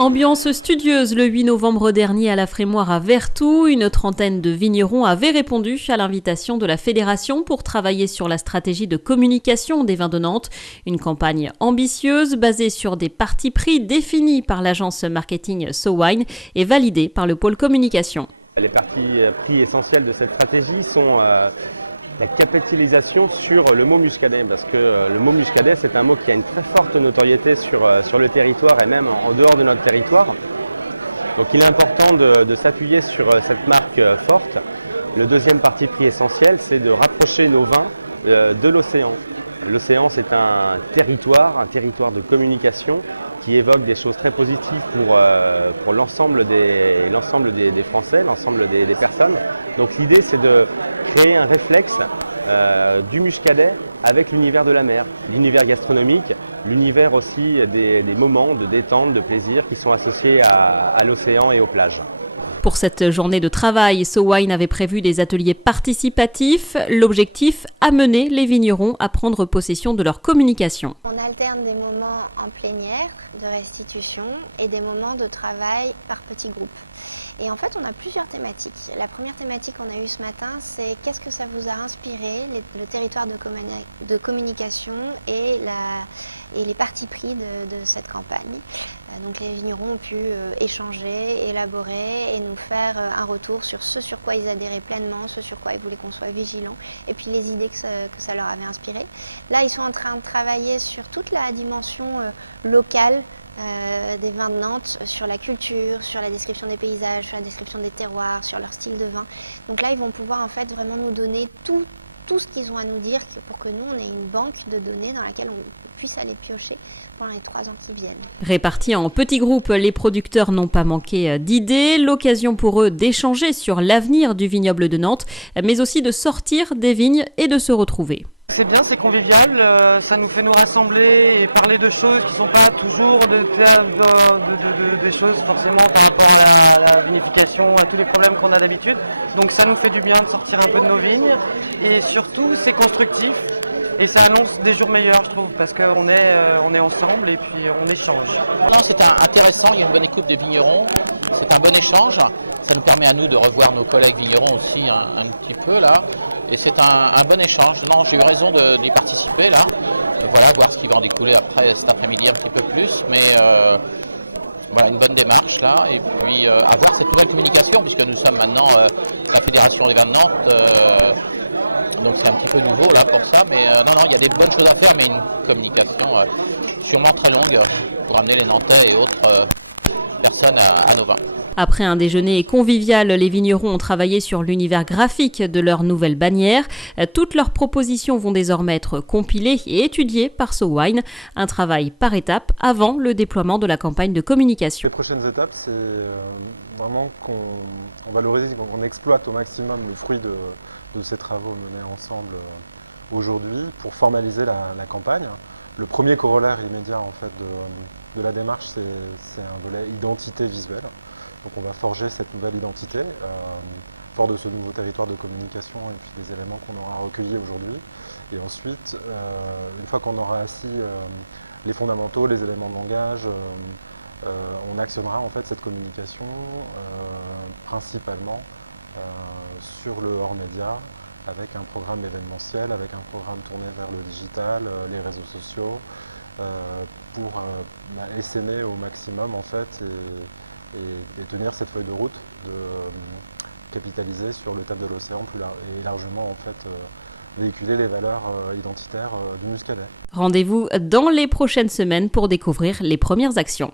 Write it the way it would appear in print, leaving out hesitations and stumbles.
Ambiance studieuse le 8 novembre dernier à la Frémoire à Vertou. Une trentaine de vignerons avaient répondu à l'invitation de la Fédération pour travailler sur la stratégie de communication des vins de Nantes. Une campagne ambitieuse basée sur des partis pris définis par l'agence marketing SoWine et validée par le pôle communication. Les partis pris essentiels de cette stratégie sont la capitalisation sur le mot muscadet, parce que le mot muscadet, c'est un mot qui a une très forte notoriété sur le territoire et même en dehors de notre territoire. Donc il est important de s'appuyer sur cette marque forte. Le deuxième parti pris essentiel, c'est de rapprocher nos vins de l'océan. L'océan, c'est un territoire de communication qui évoque des choses très positives pour l'ensemble des Français, l'ensemble des personnes. Donc l'idée, c'est de créer un réflexe du muscadet avec l'univers de la mer, l'univers gastronomique, l'univers aussi des moments de détente, de plaisir qui sont associés à l'océan et aux plages. Pour cette journée de travail, SoWine avait prévu des ateliers participatifs. L'objectif, amener les vignerons à prendre possession de leur communication. On alterne des moments en plénière de restitution et des moments de travail par petits groupes. Et en fait, on a plusieurs thématiques. La première thématique qu'on a eue ce matin, c'est qu'est-ce que ça vous a inspiré, le territoire de communication et les partis pris de cette campagne. Donc les vignerons ont pu échanger, élaborer et nous faire un retour sur ce sur quoi ils adhéraient pleinement, ce sur quoi ils voulaient qu'on soit vigilant, et puis les idées que ça leur avait inspiré. Là, ils sont en train de travailler sur toute la dimension locale des vins de Nantes, sur la culture, sur la description des paysages, sur la description des terroirs, sur leur style de vin. Donc là, ils vont pouvoir en fait vraiment nous donner tout ce qu'ils ont à nous dire pour que nous, on ait une banque de données dans laquelle on puisse aller piocher pendant les 3 ans qui viennent. Répartis en petits groupes, les producteurs n'ont pas manqué d'idées. L'occasion pour eux d'échanger sur l'avenir du vignoble de Nantes, mais aussi de sortir des vignes et de se retrouver. C'est bien, c'est convivial, ça nous fait nous rassembler et parler de choses qui ne sont pas toujours des choses forcément par rapport à la vinification, à tous les problèmes qu'on a d'habitude. Donc ça nous fait du bien de sortir un peu de nos vignes et surtout c'est constructif et ça annonce des jours meilleurs je trouve parce qu'on est ensemble et puis on échange. Non, c'est intéressant, il y a une bonne écoute des vignerons, c'est un bon échange, ça nous permet à nous de revoir nos collègues vignerons aussi un petit peu là. Et c'est un bon échange. Non, j'ai eu raison d'y participer là. Voilà, voir ce qui va en découler après cet après-midi un petit peu plus. Mais voilà, une bonne démarche là. Et puis avoir cette nouvelle communication, puisque nous sommes maintenant la Fédération des vins de Nantes. Donc c'est un petit peu nouveau là pour ça. Mais non, il y a des bonnes choses à faire, mais une communication sûrement très longue pour amener les Nantais et autres personnes à nos vins. Après un déjeuner convivial, les vignerons ont travaillé sur l'univers graphique de leur nouvelle bannière. Toutes leurs propositions vont désormais être compilées et étudiées par SoWine. Un travail par étape avant le déploiement de la campagne de communication. Les prochaines étapes, c'est vraiment qu'on valorise, qu'on exploite au maximum le fruit de ces travaux menés ensemble aujourd'hui pour formaliser la campagne. Le premier corollaire immédiat en fait, de la démarche, c'est un volet identité visuelle. Donc on va forger cette nouvelle identité, fort de ce nouveau territoire de communication et puis des éléments qu'on aura recueillis aujourd'hui. Et ensuite, une fois qu'on aura assis les fondamentaux, les éléments de langage, on actionnera en fait cette communication principalement sur le hors-média, avec un programme événementiel, avec un programme tourné vers le digital, les réseaux sociaux, pour essaimer au maximum en fait et tenir cette feuille de route de capitaliser sur le thème de l'océan et largement en fait véhiculer les valeurs identitaires du muscadet. Rendez-vous dans les prochaines semaines pour découvrir les premières actions.